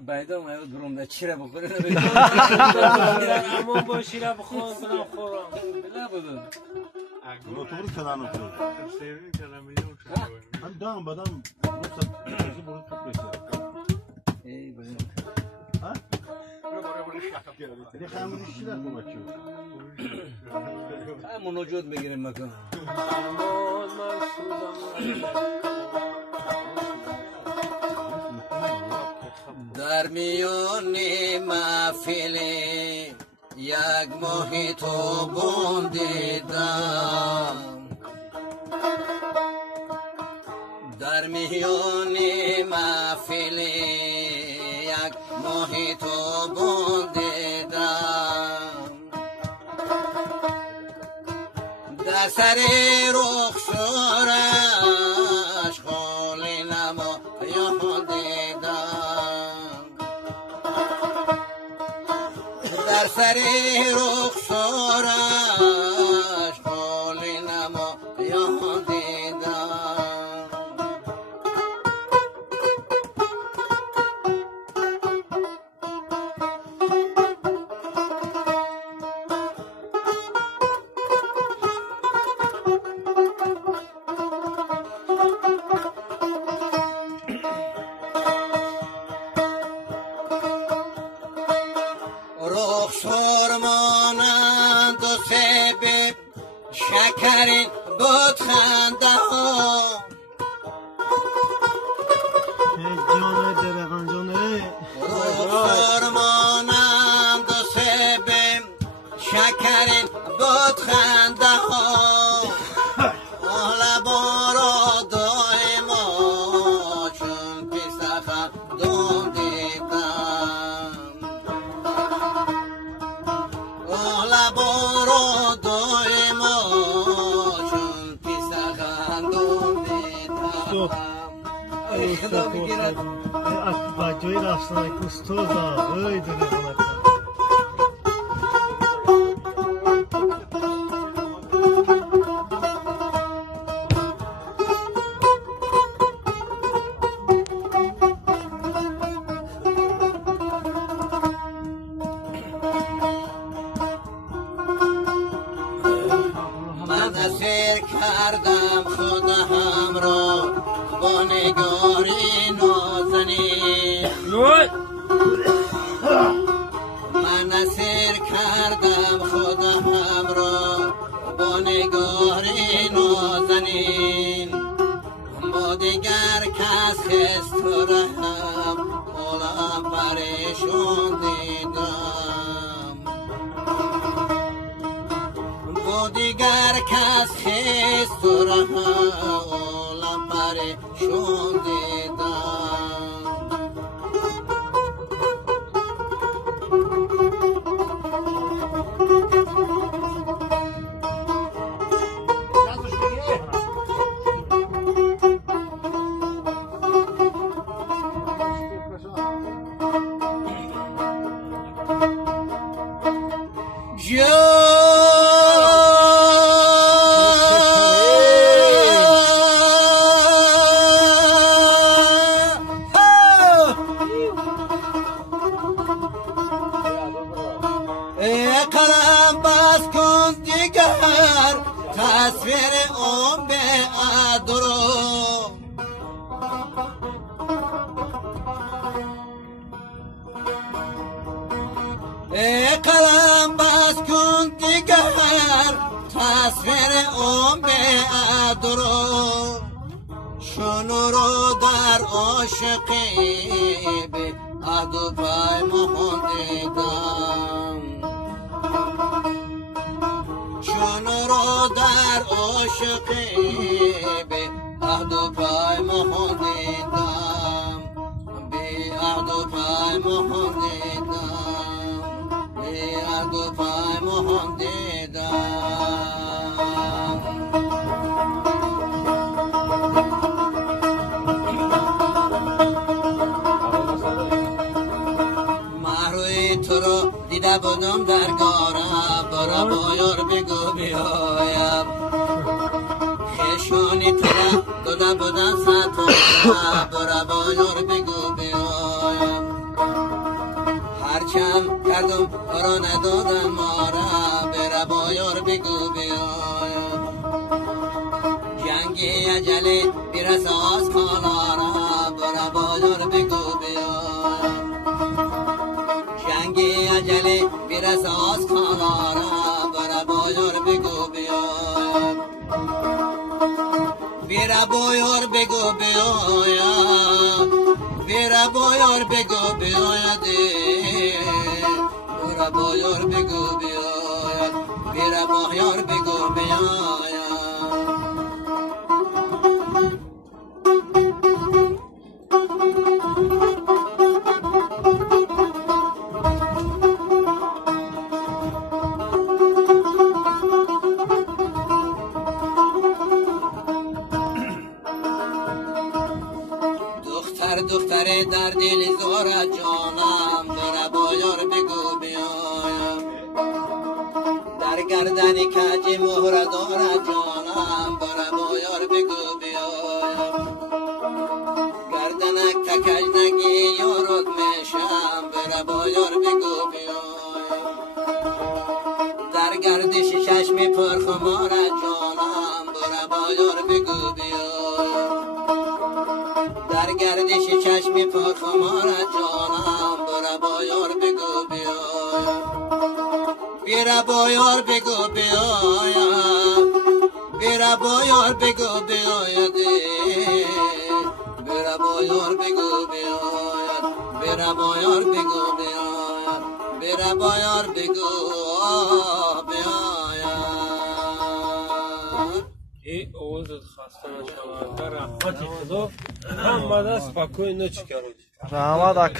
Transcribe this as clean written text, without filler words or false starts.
bayda omaydi durumda chira bukuri Aman bu chira bukuri bilan xo'ram. Bila budu. Noto'ru kalan okuyor. Sevdiğin kalamayı uçuyor. Hani dağın badam bizi burada tutmuyor. Ey bana. Ha? Bir de hamur işçiler mi bakıyor? Ha monojod بگیریم مکان. Aman man در میون محفل یک ماه تو بندیدم در میون محفل یک ماه تو بندیدم در سر رخسارش خالی نما دیدم در سر رخسارش خالی نما دیدم شکرین بود خنده ها جانه درغان جانه رخسار مانند و سبم شکرین بود خنده ها لبارا دایما چون پسخن دون دیدم لبارا دایما خدا بگیرد بچه‌ای رفتن کوستوزا ای درغان من اسیر کردم خودم را با نگاری نازنین من اسیر کردم خودم را با نگاری نازنین با دیگر کس خست رهم حالم پریشان دیدم با دیگر کس خست رهم پریشان دیدم قلم بس کن دیگر تصویر اون به ادرو قلم بس کن دیگر تصویر اون به ادرو شنو رو در عاشقی به عهد و پیمان دیدم شنو رو در عاشقی به عهد و پیمان دیدم به عهد و پیمان دیدم به عهد و پیمان دیدم محروی تو رو دیده بودم در گارم برا بایار بگو بیایم خشونی تو را داده بودم ستاره برا بایار بگو بیایم کردم را ندادن ما را بره با یار بگو بیایم جنگی اجلی برس آز کالا را بره با یار بگو بیایم جنگی اجلی برس آز کالا را بره با یار بگو بیایم بره با یار بگو بیایم بره با یار بگو بیاید بره با یار بگو بیاید بره با یار بگو بیاید دختر در دل زور جانم بره با یار بگو بیایم در گردن کج مهر دارد جانم بره با یار بگو بیایم گردنک تکج نگی یارت میشم بره با یار بگو بیایم در گردش چشم پرخمار جانم بره با یار بگو بیایم در گردش چشم پرخمار جانم بره با یار بگو بیایم بره با یار بگو بیایم بره با یار بگو بیاید بره با یار بگو بیاید بره با یار بگو بیاید بره با یار بگو بیاید ای اوزت خسته نشود در رحمت خدا هم بعد از پاکوی نچکرد رحمت